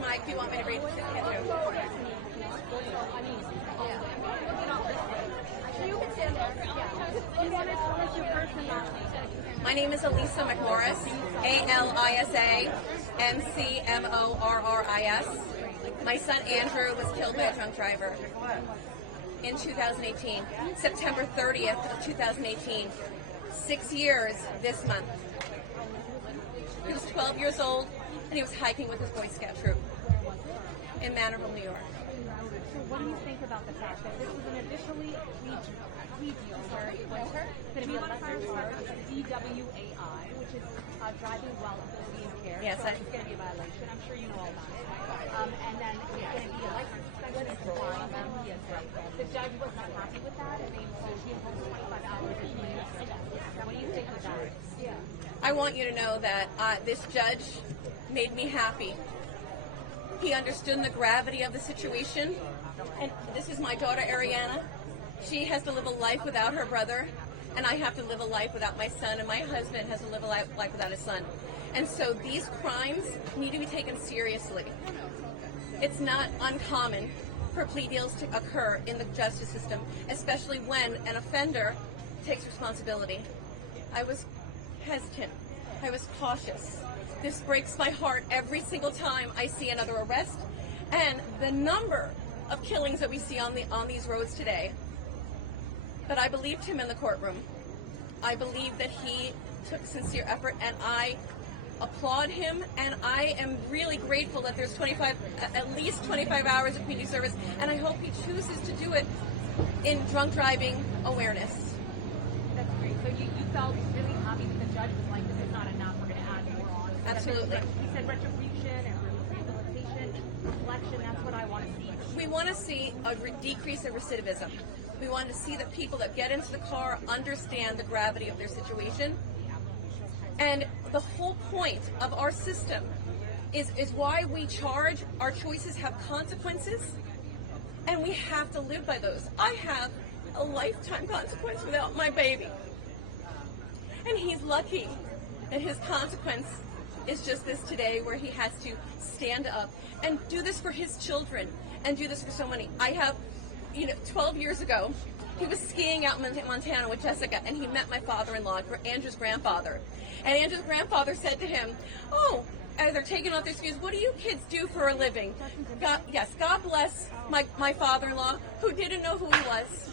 Mike, do you want me to read the My name is Alisa McMorris, Alisa McMorris. My son Andrew was killed by a drunk driver in 2018, September 30th of 2018. 6 years this month. He was 12 years old, and he was hiking with his Boy Scout troop in Manorville, New York. So what do you think about the fact that this was an officially going to be a lesser charge, DWAI, which is driving while ability impaired. Yes, so it's going to be a violation. I'm sure you know all about it. And then it's going to be a license suspension for fine. The judge was not happy with that, and she imposed 25 hours of community sentence. What do you think of that? I want you to know that this judge made me happy. He understood the gravity of the situation. And this is my daughter, Ariana. She has to live a life without her brother, and I have to live a life without my son, and my husband has to live a life without his son. And so these crimes need to be taken seriously. It's not uncommon for plea deals to occur in the justice system, especially when an offender takes responsibility. I was hesitant. I was cautious. This breaks my heart every single time I see another arrest, and the number of killings that we see on these roads today. But I believed him in the courtroom. I believe that he took sincere effort, and I applaud him, and I am really grateful that there's at least 25 hours of community service, and I hope he chooses to do it in drunk driving awareness. That's great. So you felt really happy that the judge was like, this is not enough, we're going to add more on. Absolutely. He said retribution and rehabilitation, reflection, that's what I want to see. We want to see a decrease in recidivism. We want to see that people that get into the car understand the gravity of their situation. And the whole point of our system is why we charge. Our choices have consequences, and we have to live by those. I have a lifetime consequence without my baby. And he's lucky that his consequence is just this today, where he has to stand up and do this for his children and do this for so many. I have, 12 years ago, he was skiing out in Montana with Jessica, and he met my father-in-law, Andrew's grandfather. And Andrew's grandfather said to him, as they're taking off their skis, what do you kids do for a living? God bless my father-in-law, who didn't know who he was.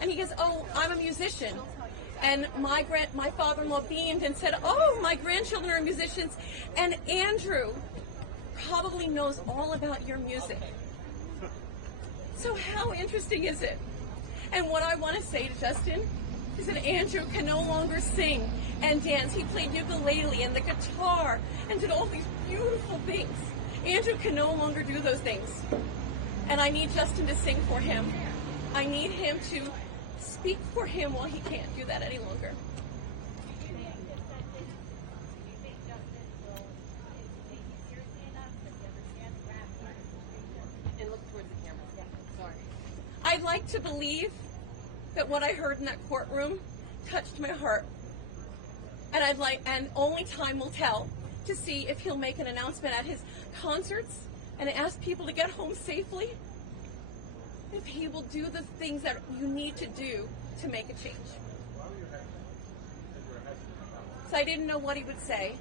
And he goes, I'm a musician. And my father-in-law beamed and said, my grandchildren are musicians. And Andrew probably knows all about your music. So how interesting is it? And what I want to say to Justin is that Andrew can no longer sing and dance. He played ukulele and the guitar and did all these beautiful things. Andrew can no longer do those things. And I need Justin to sing for him. I need him to speak for him while he can't do that any longer. And look towards the camera. Sorry. I'd like to believe that what I heard in that courtroom touched my heart. And only time will tell to see if he'll make an announcement at his concerts and ask people to get home safely. If he will do the things that you need to do to make a change. So I didn't know what he would say.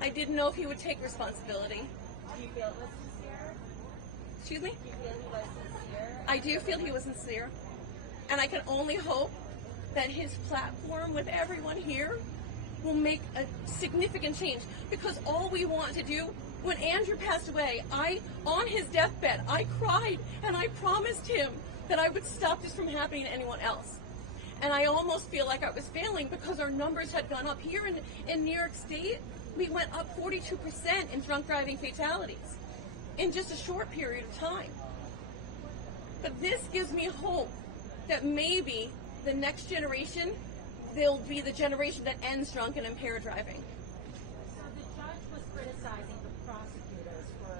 I didn't know if he would take responsibility. Do you feel it was sincere? Excuse me? Do you feel he was sincere? I do feel he was sincere. And I can only hope that his platform with everyone here will make a significant change. Because all we want to do, when Andrew passed away, on his deathbed, I cried and I promised him that I would stop this from happening to anyone else. And I almost feel like I was failing because our numbers had gone up. Here in New York State, we went up 42% in drunk driving fatalities in just a short period of time. But this gives me hope that maybe the next generation, they'll be the generation that ends drunk and impaired driving. So the judge was criticizing the prosecutors for,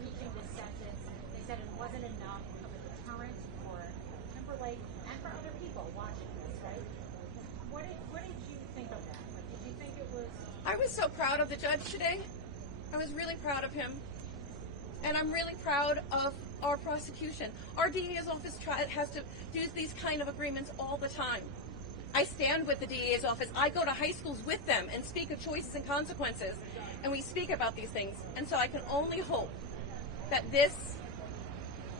reaching this sentence. They said it wasn't enough of a deterrent for Timberlake and for other people watching this, right? What did you think of that? Did you think it was... I was so proud of the judge today. I was really proud of him. And I'm really proud of our prosecution. Our DA's office has to do these kind of agreements all the time. I stand with the DA's office. I go to high schools with them and speak of choices and consequences. And we speak about these things. And so I can only hope that this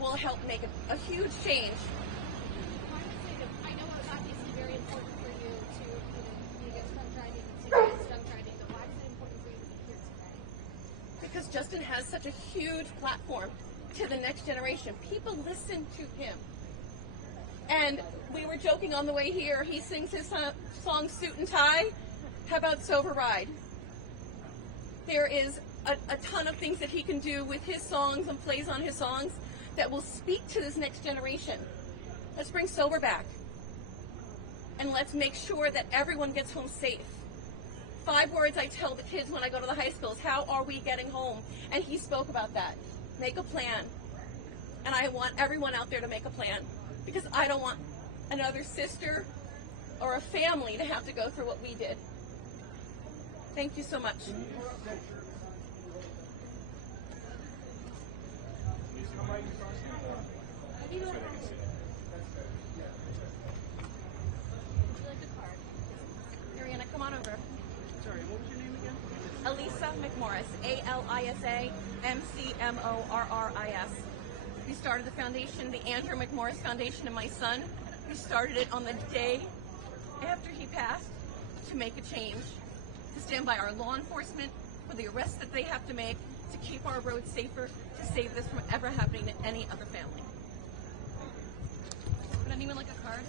will help make a huge change. I know it's obviously very important for you to be against drunk driving and to against drunk driving, but why is it important for you to be here today? Because Justin has such a huge platform to the next generation. People listen to him. And we were joking on the way here. He sings his song Suit and Tie. How about Sober Ride? There is a ton of things that he can do with his songs and plays on his songs that will speak to this next generation. Let's bring sober back. And let's make sure that everyone gets home safe. 5 words I tell the kids when I go to the high schools: how are we getting home? And he spoke about that. Make a plan. And I want everyone out there to make a plan, because I don't want another sister or a family to have to go through what we did. Thank you so much. Mariana, come on over. Sorry, what was your name again? Alisa McMorris, ALISA MCMORRIS. We started the foundation, the Andrew McMorris Foundation, and my son. We started it on the day after he passed to make a change, to stand by our law enforcement for the arrests that they have to make, to keep our roads safer, to save this from ever happening to any other family. Would anyone like a card?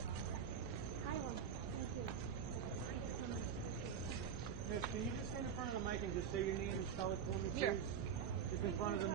Miss, can you just stand in front of the mic and just say your name and spell it for me, Here. please? Just in front of the